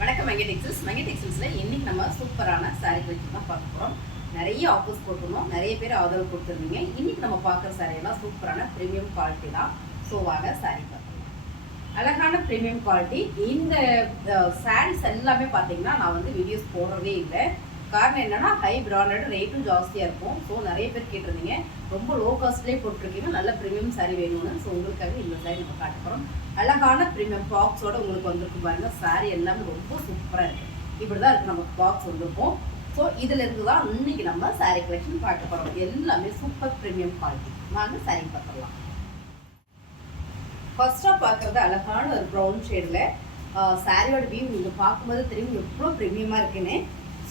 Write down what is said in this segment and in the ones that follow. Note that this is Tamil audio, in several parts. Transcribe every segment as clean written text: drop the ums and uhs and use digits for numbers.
வணக்கம் மெங்கடெக்ஸில் இன்னைக்கு நம்ம சூப்பரான சாரீ கலெக்ஷன் தான் பார்க்க போகிறோம். நிறைய ஆஃபர்ஸ் போட்டிருந்தோம், நிறைய பேர் ஆதரவு கொடுத்துருந்தீங்க. இன்னைக்கு நம்ம பார்க்குற சாரியெல்லாம் சூப்பரான ப்ரீமியம் குவாலிட்டி தான். ஸோ வாங்க சாரீ பார்க்கலாம். அழகான ப்ரீமியம் குவாலிட்டி. இந்த சாரீஸ் எல்லாமே பார்த்தீங்கன்னா நான் வந்து வீடியோஸ் போடுறதே இல்லை. காரணம் என்னன்னா ஹை பிராண்டட், ரேட்டும் ஜாஸ்தியாக இருக்கும். ஸோ நிறைய பேர் கேட்டிருந்தீங்க, ரொம்ப லோ காஸ்ட்லேயே போட்டிருக்கீங்க, நல்ல ப்ரீமியம் சாரீ வேணும்னு. ஸோ உங்களுக்காக இந்த சாரீ நம்ம காட்ட போகிறோம். அழகான ப்ரீமியம் பாக்ஸோட உங்களுக்கு வந்திருக்கும் பாருங்க. சாரீ எல்லாமே ரொம்ப சூப்பராக இருக்குது. இப்படி தான் இருக்குது நமக்கு பாக்ஸ் வந்திருக்கும். ஸோ இதில் இருந்து தான் இன்னைக்கு நம்ம சாரீ கலெக்ஷன் பார்க்க போகிறோம். எல்லாமே சூப்பர் ப்ரீமியம் குவாலிட்டி. வாங்க சாரீ பார்த்துடலாம். ஃபர்ஸ்ட்டாக பார்க்குறது அழகான ஒரு ப்ரௌன் ஷேடில் சாரியோட வியூ நீங்கள் பார்க்கும்போது தெரியும் எவ்வளோ ப்ரீமியமாக இருக்குன்னு.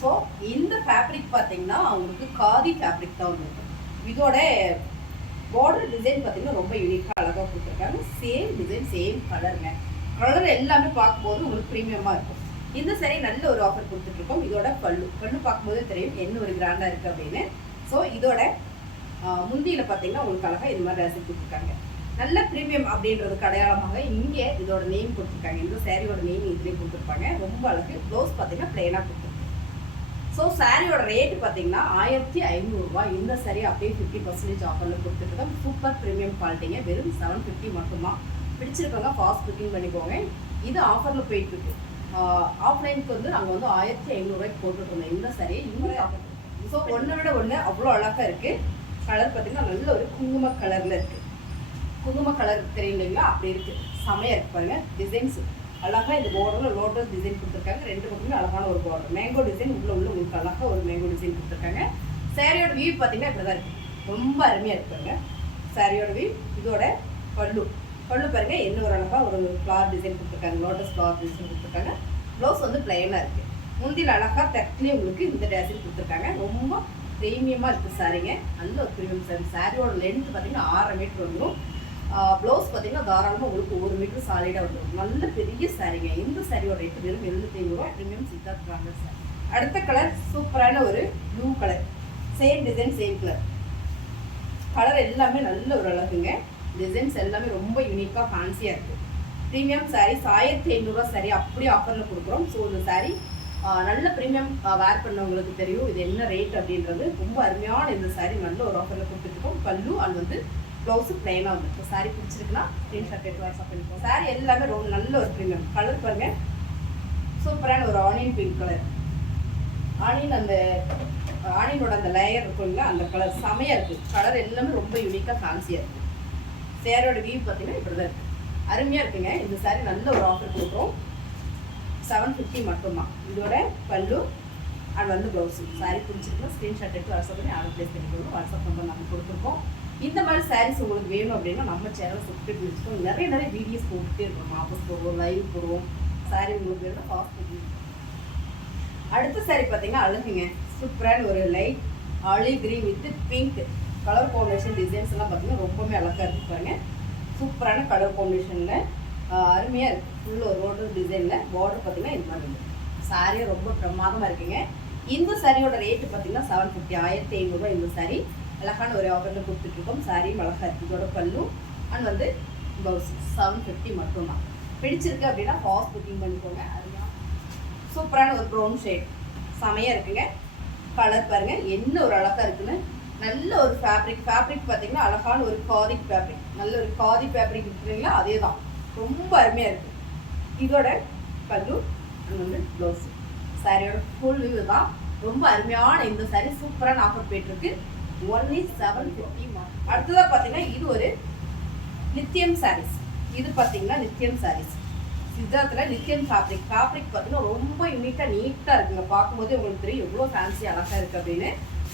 ஸோ இந்த ஃபேப்ரிக் பார்த்தீங்கன்னா அவங்களுக்கு காதி ஃபேப்ரிக் தான் வந்துருக்கு. இதோட பார்டர் டிசைன் பார்த்தீங்கன்னா ரொம்ப யூனிக்காக அழகாக கொடுத்துருக்காங்க. சேம் டிசைன், சேம் கலருங்க. கலர் எல்லாமே பார்க்கும்போது உங்களுக்கு ப்ரீமியமாக இருக்கும். இந்த சாரி நல்ல ஒரு ஆஃபர் கொடுத்துட்ருக்கோம். இதோட பல்லு பார்க்கும்போது தெரியும் என்ன ஒரு கிராண்டாக இருக்குது அப்படின்னு. ஸோ இதோட முந்தியில் பார்த்தீங்கன்னா உங்களுக்கு அழகாக இது மாதிரி ரேசி கொடுத்துருக்காங்க. நல்ல ப்ரீமியம் அப்படின்றதுக்கு அடையாளமாக இங்கே இதோட நேம் கொடுத்துருக்காங்க. இந்த சாரியோட நேம் இதுலேயே கொடுத்துருப்பாங்க. ரொம்ப அழகு. ப்ளவுஸ் பார்த்தீங்கன்னா பிளெயினாக கொடுத்துருக்காங்க. ஸோ சாரியோட ரேட்டு பார்த்தீங்கன்னா 1500 ரூபா. இந்த சாரி அப்படியே 50% ஆஃபரில் கொடுத்துருக்கோம். சூப்பர் ப்ரீமியம் குவாலிட்டிங்க. வெறும் 750 மட்டும்தான். பிடிச்சிருக்கவங்க ஃபாஸ்ட் புக்கிங் பண்ணிக்கோங்க. இது ஆஃபரில் போயிட்டுருக்கு. ஆஃப்லைனுக்கு வந்து நாங்கள் வந்து 1500 ரூபாய்க்கு போட்டுருந்தோம் இந்த சாரி. இந்த ஆஃபர் ஸோ ஒன்றை விட ஒன்று அவ்வளோ அழகாக இருக்குது. கலர் பார்த்தீங்கன்னா நல்ல ஒரு குங்கும கலரில் இருக்குது. குங்கும கலர் தெரியும் இல்லைங்களா, அப்படி இருக்குது. செமையாக இருக்கு பாருங்க. டிசைன்ஸ் அழகாக இந்த பார்டரில் லோட்டஸ் டிசைன் கொடுத்துருக்காங்க. ரெண்டு பக்கமே அழகான ஒரு பார்டர். மேங்கோ டிசைன் உள்ள உங்களுக்கு அழகாக ஒரு மேங்கோ டிசைன் கொடுத்துருக்காங்க. சாரியோட வியூ பார்த்தீங்கன்னா இப்படி தான் இருக்குது. ரொம்ப அருமையாக இருக்குங்க சாரியோட வியூ. இதோட பல்லு பாருங்க என்ன ஒரு அழகாக ஒரு ஃப்ளார் டிசைன் கொடுத்துருக்காங்க. லோட்டஸ் ஃப்ளார் டிசைன் கொடுத்துருக்காங்க. ப்ளவுஸ் வந்து பிளைனாக இருக்குது. முந்தியில் அழகாக தட்டிலே உங்களுக்கு இந்த டிசைன் கொடுத்துருக்காங்க. ரொம்ப ப்ரீமியமாக இருக்குது சாரிங்க. நல்ல ஒரு ப்ரீமியம் சாரி. சாரியோட லென்த் பார்த்தீங்கன்னா 6 மீட்டர் வந்துடும். ப்ளவுஸ் பார்த்தீங்கன்னா தாராளமாக உங்களுக்கு 1 மீட்டர் சாலிடாக வந்துடும். நல்ல பெரிய சாரிங்க. இந்த சாரியோட ரேட்டு வெறும் 7500 ரூபா. Premium Siddharth branded sorry. அடுத்த கலர் சூப்பரான ஒரு blue colour. Same design, same colour. Colour எல்லாமே நல்ல ஒரு அழகுங்க. டிசைன்ஸ் எல்லாமே ரொம்ப யூனிக்காக ஃபேன்சியாக இருக்குது. ப்ரீமியம் சாரீ 1500 ரூபா சாரி அப்படியே ஆஃபரில் கொடுக்குறோம். ஸோ இந்த சாரீ நல்ல ப்ரீமியம் வேர் பண்ணவங்களுக்கு தெரியும் இது என்ன ரேட் அப்படின்றது. ரொம்ப அருமையான இந்த சாரீ நல்ல ஒரு ஆஃபரில் கொடுத்துட்ருக்கோம். பல்லு அது வந்து ப்ளவுஸு பிளைனாக வந்துருக்கு. சாரீ பிடிச்சிருக்குன்னா ஸ்க்ரீன்ஷாட் எடுத்து வாட்ஸ்அப் பண்ணிப்போம். சாரீ எல்லாமே ரொம்ப நல்ல ஒரு ப்ரீமியம். கலர் பாருங்க, சூப்பரான ஒரு ஆனியன் பிங்க் கலர். ஆனியனோட அந்த லேயர் இருக்குங்களா, அந்த கலர் செமையாக இருக்குது. கலர் எல்லாமே ரொம்ப யூனிக்காக ஃபேன்சியாக இருக்குது. சேரோட வியூ பார்த்தீங்கன்னா இப்படி தான் இருக்குது. அருமையாக இருக்குங்க. இந்த சாரீ நல்ல ஒரு ஆஃபர் கொடுக்குறோம். 750 மட்டும்தான். இதோட பல்லு அண்ட் வந்து ப்ளவுஸு. சாரீ பிடிச்சிருக்குன்னா ஸ்க்ரீன்ஷாட் எடுத்து வாட்ஸ்அப் பண்ணி ஆர்டர் ப்ளேஸ் பண்ணிக்கோங்க. வாட்ஸ்அப் நம்பர் நம்ம கொடுத்துருக்கோம். இந்த மாதிரி சாரீஸ் உங்களுக்கு வேணும் அப்படின்னா நம்ம சேனல் சப்ஸ்கிரைப் பண்ணிச்சுக்கோங்க. நிறைய வீடியோஸ் போட்டுகிட்டே இருக்கோம். ஆஃபர்ஸ் போடுவோம், லைவ் போடுவோம். சாரீ உங்களுக்கு வேணும் ஃபாஸ்ட் பண்ணுவோம். அடுத்த சாரீ பார்த்தீங்கன்னா அழகுங்க. சூப்பரான ஒரு light olive green with pink colour combination. Designs எல்லாம் பார்த்தீங்கன்னா ரொம்பவே அழகாக இருக்குது பாருங்க. சூப்பரான கலர் காம்பினேஷனில் அருமையாக இருக்குது. ஃபுல் ஒரு ரோட்டல் டிசைனில் பார்டர் பார்த்தீங்கன்னா இந்த மாதிரி இருக்குது. சாரியே ரொம்ப பிரமாதமாக இருக்குங்க. இந்த சாரியோட ரேட்டு பார்த்தீங்கன்னா 750, 1500 ரூபா. இந்த சாரீ அழகான ஒரு ஆஃபரில் கொடுத்துட்ருக்கோம். சாரியும் அழகாக இருக்குது. இதோட பல்லு அண்ட் வந்து ப்ளவுஸ் 750 மட்டும்தான். பிடிச்சிருக்கு அப்படின்னா ஃபாஸ்ட் புக்கிங் பண்ணிக்கோங்க. அருமையாக சூப்பரான ஒரு ப்ரௌன் ஷேட் செமையாக இருக்குங்க. கலர் பாருங்கள் என்ன ஒரு அழகாக இருக்குன்னு. நல்ல ஒரு ஃபேப்ரிக் பார்த்தீங்கன்னா அழகான ஒரு காதி ஃபேப்ரிக். நல்ல ஒரு காதி ஃபேப்ரிக் இருக்குங்களா, அதே தான். ரொம்ப அருமையாக இருக்குது. இதோட பல்லு அண்ட் வந்து ப்ளவுஸ். சாரியோட ஃபுல் வியூ தான். ரொம்ப அருமையான இந்த சாரீ சூப்பரான ஆஃபர் போயிட்டுருக்கு. 750. அடுத்ததாக பார்த்தீங்கன்னா இது ஒரு லித்தியம் சாரீஸ். இது பார்த்தீங்கன்னா லித்தியம் சாரீஸ். சித்தார்த்தில் லித்தியம் ஃபேப்ரிக் பார்த்தீங்கன்னா ரொம்ப யூனிக்காக நீட்டாக இருக்குங்க. பார்க்கும்போது உங்களுக்கு தெரியும் எவ்வளோ ஃபேன்சி அழகாக இருக்குது அப்படின்னு.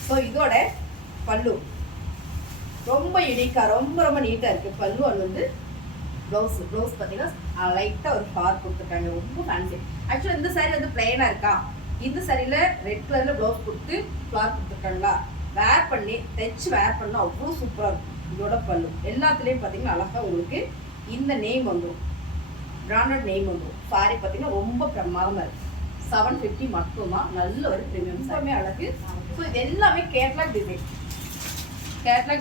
ஸோ இதோட பல்லு ரொம்ப யூனிக்காக ரொம்ப நீட்டாக இருக்குது. பல்லு அது வந்து ப்ளவுஸ் பார்த்தீங்கன்னா லைட்டாக ஒரு ஃபார் கொடுத்துருக்காங்க. ரொம்ப ஃபேன்சி. ஆக்சுவலாக இந்த சாரீ வந்து பிளைனாக இருக்கா. இந்த சாரியில் ரெட் கலரில் ப்ளவுஸ் கொடுத்து ஃப்ளார் கொடுத்துருக்காங்களா. வேர் பண்ணி தைச்சு வேர் பண்ணால் அவ்வளோ சூப்பராக இருக்கும். இதோட பல்லு எல்லாத்துலேயும் பார்த்தீங்கன்னா அழகாக உங்களுக்கு இந்த நேம் வந்துடும், பிராண்டட் நேம் வந்துடும். சாரி பார்த்தீங்கன்னா ரொம்ப பிரமாதமாக இருக்குது. 750 மட்டும்தான். நல்ல ஒரு ப்ரீமியம் சாரி. அழகு. ஸோ இது எல்லாமே கேட்லாக்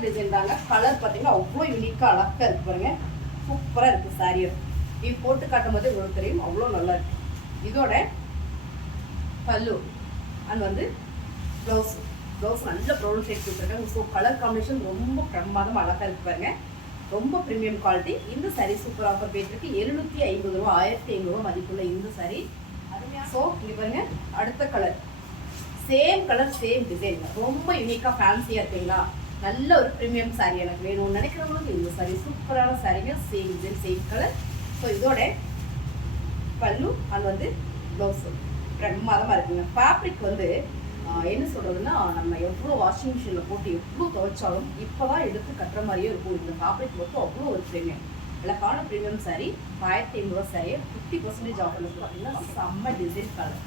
டிசைன் தாங்க. கலர் பார்த்தீங்கன்னா அவ்வளோ யூனிக்காக அழகாக இருக்குது பாருங்க. சூப்பராக இருக்குது சாரியை. இது போட்டு காட்டும் போது உங்களுக்கு தெரியும் அவ்வளோ நல்லா இருக்குது. இதோட பல்லு அண்ட் வந்து ப்ளவுஸ் நல்ல ப்ரௌன் ஷேட் கொடுத்துருக்காங்க. ஸோ கலர் காம்பினேஷன் ரொம்ப பிரமாதமாக அழகாக இருக்கு பாருங்க. ரொம்ப ப்ரீமியம் குவாலிட்டி. இந்த சாரீ சூப்பர் ஆஃபர் போயிட்டுருக்கு. 750 ரூபா, 1500 ரூபா மதிப்புள்ள இந்த சாரீ அருமையாக. ஸோ இது பாருங்க, அடுத்த colour same colour same design, ரொம்ப யூனிக்காக ஃபேன்சியாக இருக்குங்களா. நல்ல ஒரு ப்ரீமியம் சாரீ எனக்கு வேணும்னு நினைக்கிறவங்களுக்கு இந்த சாரீ சூப்பரான சாரீங்க. Same design same colour. So இதோட பல்லு அது வந்து ப்ளவுஸு பிரமாதமாக இருக்குங்க. ஃபேப்ரிக் வந்து என்ன சொல்கிறதுன்னா, நம்ம எவ்வளோ வாஷிங் மிஷினில் போட்டு எவ்வளோ துவைச்சாலும் இப்போ தான் எடுத்து கட்டுற மாதிரியே இருக்கும். இந்த ஃபேப்ரிக் மட்டும் அவ்வளோ ஒரு ப்ரீமியம், அழகான ப்ரீமியம் சாரீ. 1500 ரூபா சாரியை 50% ஆஃபரில் பார்த்தீங்கன்னா செம்ம டிசைன் கலர்.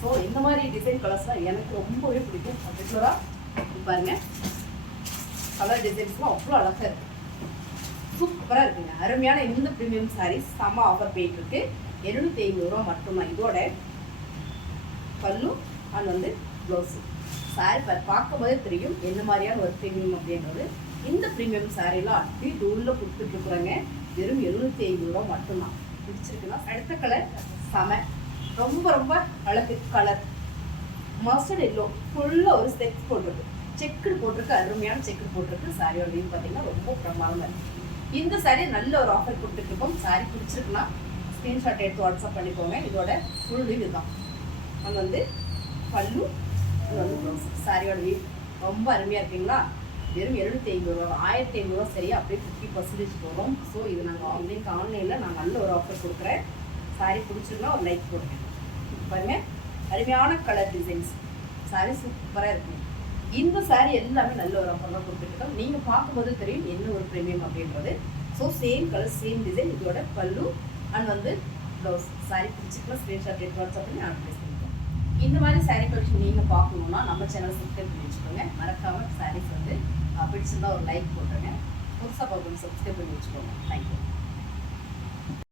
ஸோ இந்த மாதிரி டிசைன் கலர்ஸ்லாம் எனக்கு ரொம்பவே பிடிக்கும். பர்டிகுலராக பாருங்கள், கலர் டிசைன்ஸ்லாம் அவ்வளோ அழகாக இருக்குது, சூப்பராக இருக்குங்க. அருமையான இந்த ப்ரீமியம் சாரீ செம்ம ஆஃபர் போயிட்டுருக்கு. 750 ரூபா மட்டும்தான். இதோட பல்லு அண்ட் வந்து ப்ளவுஸு சாரீ பார்க்கும்போதே தெரியும் என்ன மாதிரியான ஒரு ப்ரீமியம் அப்படின்றது. இந்த ப்ரீமியம் சாரீலாம் அப்படி டூலில் கொடுத்துட்ருக்குறாங்க. வெறும் 750 ரூபா மட்டும்தான். பிடிச்சிருக்குன்னா அடுத்த கலர் செம, ரொம்ப ரொம்ப அழகு கலர். மஸ்டர்ட் எல்லோ ஃபுல்லாக ஒரு செக்ஸ் போட்டிருக்கு, செக்குடு போட்டிருக்கு, அருமையான செக்குடு போட்டிருக்கு. சாரியோட வியூ பார்த்தீங்கன்னா ரொம்ப பிரமாதமாக இருக்குது. இந்த சாரீ நல்ல ஒரு ஆஃபர் கொடுத்துட்ருக்கோம். சாரீ பிடிச்சிருக்குன்னா ஸ்க்ரீன்ஷாட் எடுத்து வாட்ஸ்அப் பண்ணிக்கோங்க. இதோட ஃபுல் வியூ இதுதான். அது வந்து பல்லு வந்து ப்ளவுஸ். சாரியோட வியூ ரொம்ப அருமையாக இருக்குங்களா. வெறும் 750 ரூபா, 1500 ரூபா சரியா அப்படியே 50% போகும். ஸோ இது நாங்கள் ஆன்லைனில் நான் நல்ல ஒரு ஆஃபர் கொடுக்குறேன். சாரீ பிடிச்சிருந்தா ஒரு லைக் போடுறேன். பாருங்க, அருமையான கலர் டிசைன்ஸ், சாரீ சூப்பராக இருக்கும். இந்த சாரீ எல்லாமே நல்ல ஒரு ஆஃபர் தான் கொடுத்துருக்கோம். நீங்கள் பார்க்கும்போது தெரியும் என்ன ஒரு ப்ரீமியம் அப்படின்றது. So same colour same design. இதோட பல்லு அண்ட் வந்து ப்ளவுஸ். சாரீ பிடிச்சிக்கலாம் ஸ்க்ரீன்ஷாட் எடுத்து வாட்ஸ்அப் பண்ணி ஆர்டர் ப்ளேஸ் பண்ணிக்கோங்க. இந்த மாதிரி சாரீ கலெக்ஷன் நீங்கள் பார்க்கணுன்னா நம்ம சேனல் சப்ஸ்கிரைப் பண்ணி வச்சுக்கோங்க. மறக்காமல் சாரீஸ் வந்து பிடிச்சிருந்தா ஒரு லைக் போட்டுருங்க. புதுசாக பார்க்கணும் சப்ஸ்கிரைப் பண்ணி வச்சுக்கோங்க. தேங்க்யூ.